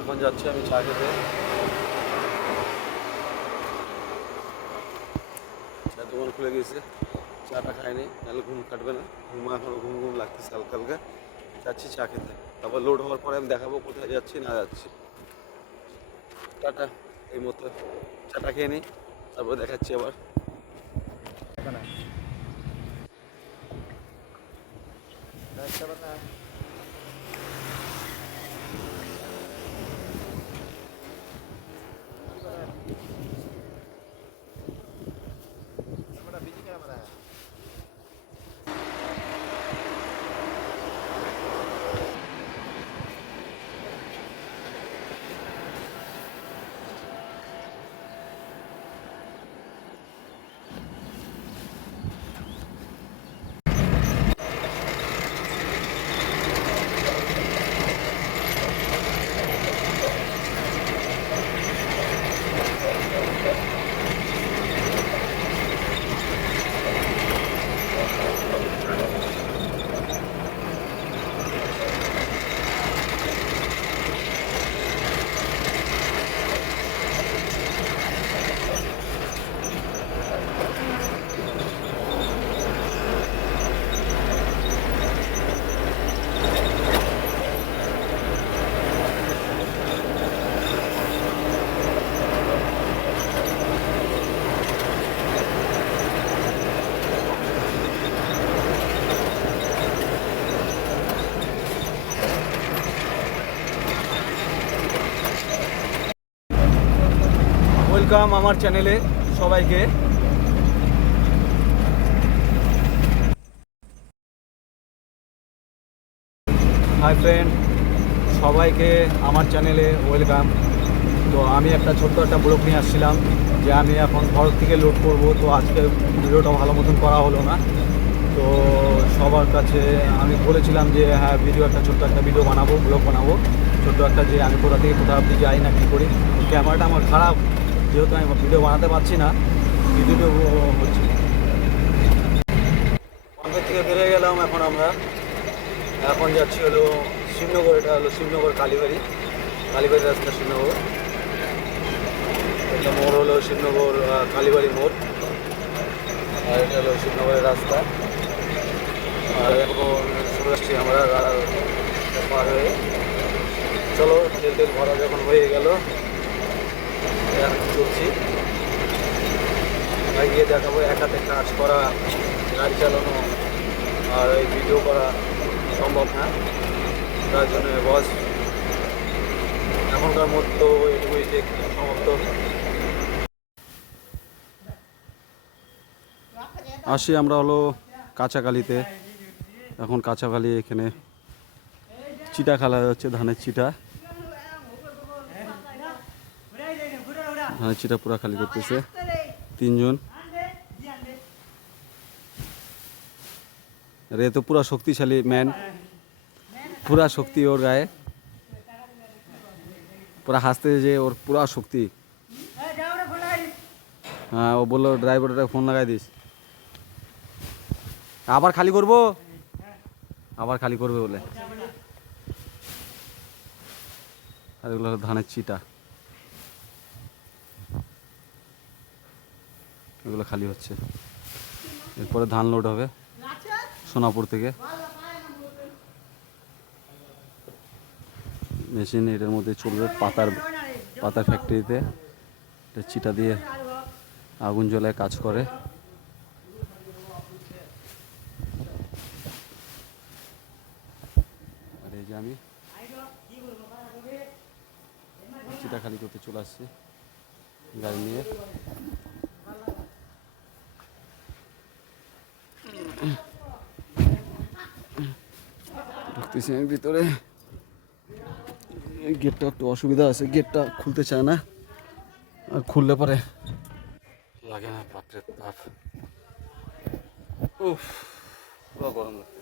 এখন যাচ্ছি আমি চা খেতে। চা দোকান খুলে গেছে, চাটা খাইনি, নাহলে ঘুম কাটবে না। এখনো ঘুম ঘুম লাগতেছে হালকা হালকা। যাচ্ছি চা খেতে, তারপর লোড হওয়ার পরে আমি দেখাবো কোথায় যাচ্ছি না যাচ্ছি। টাটা। এই মতো চাটা খেয়ে নিই, তারপর দেখাচ্ছি আবার। ওয়েলকাম আমার চ্যানেলে সবাইকে। হাই ফ্রেন্ড, সবাইকে আমার চ্যানেলে ওয়েলকাম। তো আমি একটা ছোট্ট একটা ব্লগ নিয়ে আসছিলাম যে আমি এখন ঘর থেকে লোড করব। তো আজকে ভিডিওটা ভালো মতন করা হলো না। তো সবার কাছে আমি বলেছিলাম যে হ্যাঁ ছোট্ট একটা ভিডিও বানাবো, ব্লগ বানাবো ছোট্ট একটা, যে আমি কোথা থেকে কোথা অবধি যাই না কী করি। ক্যামেরাটা আমার খারাপ, যেহেতু আমি ভিডিও বানাতে পারছি না, ভিডিও হচ্ছে। পঞ্চায়েত থেকে বেরিয়ে গেলাম। এখন যাচ্ছি হলো শিবনগর। এটা হলো শিবনগর কালীবাড়ি রাস্তা শিবনগর। এটা মোড় হলো শিবনগর কালীবাড়ি মোড়, আর এটা হলো শিবনগরের রাস্তা। আর এখন চলে আসছি আমরা পার হয়ে। চলো, তেল ভরা যখন হয়ে গেল এখন চলছি। গিয়ে দেখাবো এক হাতে কাজ করা, গাড়ি চালানো আর এই ভিডিও করা সম্ভব না। তার জন্য বস এখনকার মতো এটুকুই সমাপ্ত। আসি আমরা হলো কাঁচাকালিতে। এখন কাঁচাকালি এখানে চিটা খেলা হচ্ছে, ধানের চিটা পুরা খালি করতেছে তিনজন। রে তো পুরা শক্তিশালী ম্যান, পুরা শক্তি ওর গায়ে, পুরা হাসতে যে ওর পুরা শক্তি। হ্যাঁ, ও বললো ড্রাইভারটা ফোন লাগাই দিস। আবার খালি করবে বলে। আর এগুলো ধানের চিটা, এগুলো খালি হচ্ছে। এরপরে ধান লোড হবে সোনাপুর থেকে। মেশিন এটার মধ্যে চলবে, পাতার ফ্যাক্টরিতে এটা চিটা দিয়ে আগুন জ্বলায় কাজ করে। আর এই যে আমি চিটা খালি করতে চলে আসছি গাড়ি নিয়ে। ঢুকতেছি আমি ভিতরে। গেটটা একটু অসুবিধা আছে, গেটটা খুলতে চায় না, আর খুললে পরে লাগে না। বাপরে বাপ, উফ, পুরো গরম লাগছে।